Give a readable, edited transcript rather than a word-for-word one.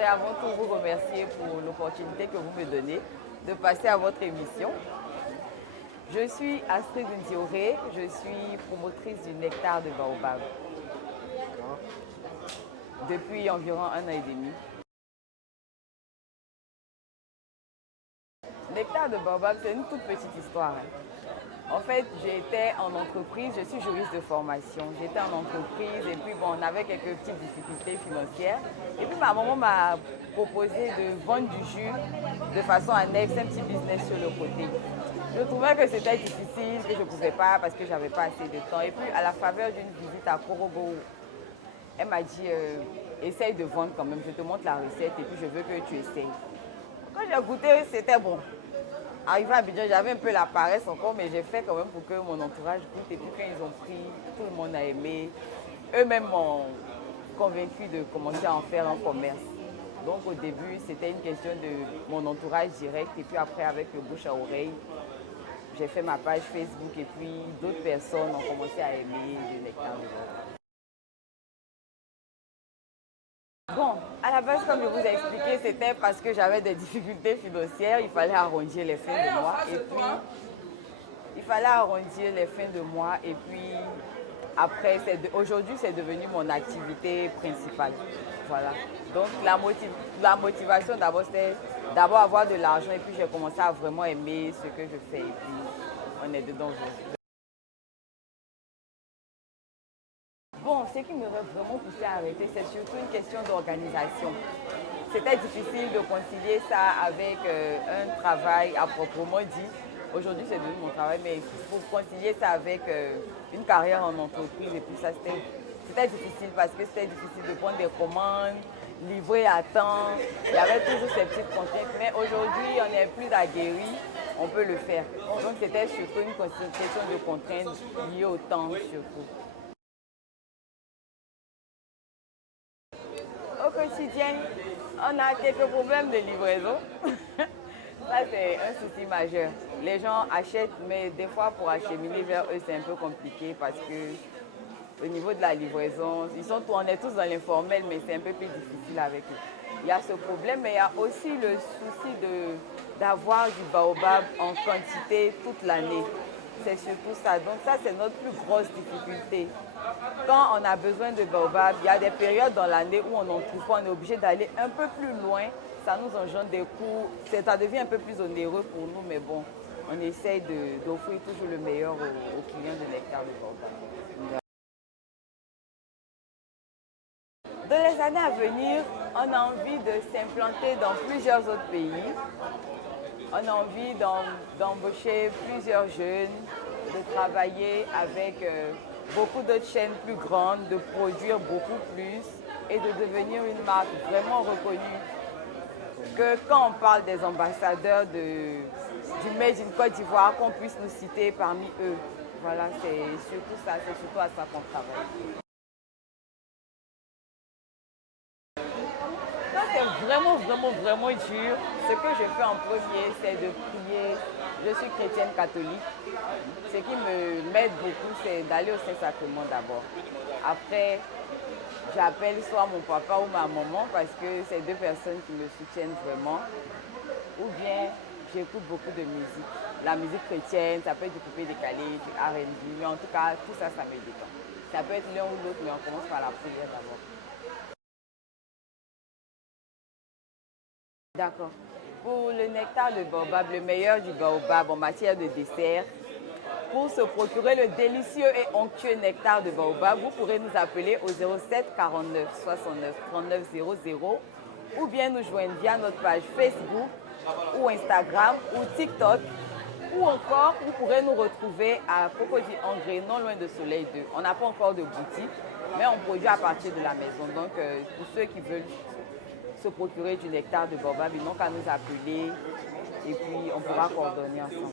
voudrais avant tout vous remercier pour l'opportunité que vous me donnez de passer à votre émission. Je suis Astrid Ndioré, je suis promotrice du nectar de baobab depuis environ 1 an et demi. Nectar de baobab, c'est une toute petite histoire. En fait, j'étais en entreprise, je suis juriste de formation. J'étais en entreprise et puis bon, on avait quelques petites difficultés financières. Et puis ma maman m'a proposé de vendre du jus de façon annexe, un petit business sur le côté. Je trouvais que c'était difficile, que je ne pouvais pas parce que je n'avais pas assez de temps. Et puis à la faveur d'une visite à Korogo, elle m'a dit essaye de vendre quand même, je te montre la recette et puis je veux que tu essayes. Quand j'ai goûté, c'était bon. Arrivé à Abidjan, j'avais un peu la paresse encore, mais j'ai fait quand même pour que mon entourage goûte. Et puis quand ils ont pris, tout le monde a aimé. Eux-mêmes m'ont convaincu de commencer à en faire un commerce. Donc au début, c'était une question de mon entourage direct. Et puis après, avec le bouche à oreille, j'ai fait ma page Facebook. Et puis d'autres personnes ont commencé à aimer le nectar de baobab. Bon, à la base, comme je vous ai expliqué, c'était parce que j'avais des difficultés financières. Il fallait arrondir les fins de mois. Et puis, il fallait arrondir les fins de mois. Et puis, après, aujourd'hui, c'est devenu mon activité principale. Voilà. Donc, la motivation, d'abord, c'était d'abord avoir de l'argent. Et puis, j'ai commencé à vraiment aimer ce que je fais. Et puis, on est dedans aujourd'hui. Bon, ce qui m'aurait vraiment poussé à arrêter, c'est surtout une question d'organisation. C'était difficile de concilier ça avec un travail à proprement dit. Aujourd'hui, c'est devenu mon travail, mais il faut concilier ça avec une carrière en entreprise. Et puis ça, c'était difficile parce que c'était difficile de prendre des commandes, livrer à temps. Il y avait toujours ces petites contraintes. Mais aujourd'hui, on est plus aguerri, on peut le faire. Donc, c'était surtout une question de contraintes liées au temps, surtout. Au quotidien, on a quelques problèmes de livraison. Ça, c'est un souci majeur. Les gens achètent, mais des fois, pour acheminer vers eux, c'est un peu compliqué parce que au niveau de la livraison, on est tous dans l'informel, mais c'est un peu plus difficile avec eux. Il y a ce problème, mais il y a aussi le souci d'avoir du baobab en quantité toute l'année. C'est surtout ça. Donc ça, c'est notre plus grosse difficulté. Quand on a besoin de baobab, il y a des périodes dans l'année où on n'en trouve pas, on est obligé d'aller un peu plus loin. Ça nous engendre des coûts, ça devient un peu plus onéreux pour nous, mais bon, on essaye d'offrir toujours le meilleur aux clients de nectar de baobab. Dans les années à venir, on a envie de s'implanter dans plusieurs autres pays. On a envie d'embaucher plusieurs jeunes, de travailler avec beaucoup d'autres chaînes plus grandes, de produire beaucoup plus et de devenir une marque vraiment reconnue. Que quand on parle des ambassadeurs du Made in Côte d'Ivoire, qu'on puisse nous citer parmi eux. Voilà, c'est surtout ça, c'est surtout à ça qu'on travaille. Quand c'est vraiment dur, ce que je fais en premier, c'est de prier. Je suis chrétienne catholique. Ce qui m'aide beaucoup, c'est d'aller au Saint-Sacrement d'abord. Après, j'appelle soit mon papa ou ma maman parce que c'est deux personnes qui me soutiennent vraiment. Ou bien, j'écoute beaucoup de musique. La musique chrétienne, ça peut être du coupé décalé, du R&B, mais en tout cas, tout ça, ça me détend. Ça peut être l'un ou l'autre, mais on commence par la prière d'abord. D'accord. Pour le nectar de baobab, le meilleur du baobab en matière de dessert, pour se procurer le délicieux et onctueux nectar de baobab, vous pourrez nous appeler au 07 49 69 39 00 ou bien nous joindre via notre page Facebook ou Instagram ou TikTok ou encore vous pourrez nous retrouver à Cocody Angré, non loin de Soleil 2. On n'a pas encore de boutique, mais on produit à partir de la maison. Donc pour ceux qui veulent se procurer du nectar de baobab, ils n'ont qu'à nous appeler et puis on pourra coordonner ensemble.